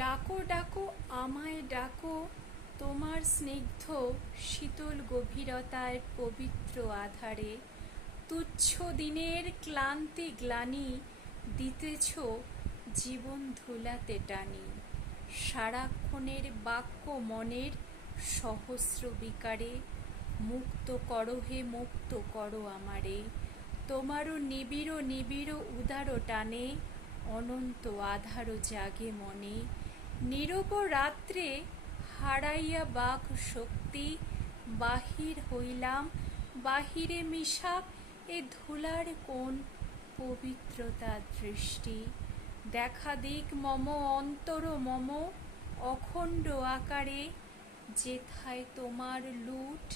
ডাকো ডাকো আমায় ডাকো, তোমার স্নিগ্ধ শীতল গভীরতায় পবিত্র আধারে তুচ্ছ দিনের ক্লান্তি গ্লানি দিতেছ জীবন ধুলাতে টানি। সারাক্ষণের বাক্য মনের সহস্র বিকারে মুক্ত করো হে মুক্ত করো আমারে। তোমারও নিবিড় নিবিড় উদার টানে অনন্ত আধার জাগে মনে। নীরব রাত্রে হারাইয়া বাক শক্তি বাহির হইলাম, বাহিরে মিশা এ ধুলার কোন পবিত্রতার দৃষ্টি। দেখা দিক মম অন্তর মম অখণ্ড আকারে, যেথায় তোমার লুট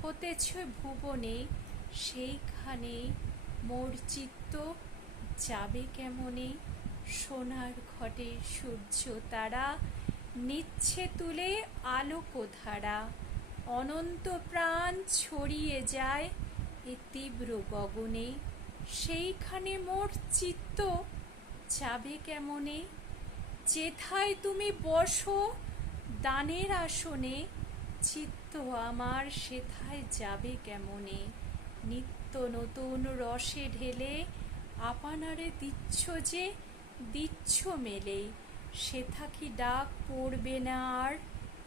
হতেছ ভুবনে সেইখানে মোর চিত্ত যাবে কেমনে। সোনার ঘটে সূর্য তারা নিচ্ছে তুলে আলোক ধারা, অনন্ত প্রাণ ছড়িয়ে যায় এ তীব্র গগনে। সেইখানে মোর চিত্ত যাবে কেমনে, যেথায় তুমি বসো দানের আসনে। চিত্ত আমার সেথায় যাবে কেমনে, নিত্য নতুন রসে ঢেলে আপনারে দিচ্ছ যে দিচ্ছ মেলে। সেথা কি ডাক পড়বে না আর,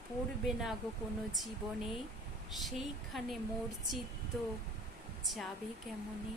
পড়বে না গো কোনো জীবনে। সেইখানে মোর চিত্ত যাবে কেমনে।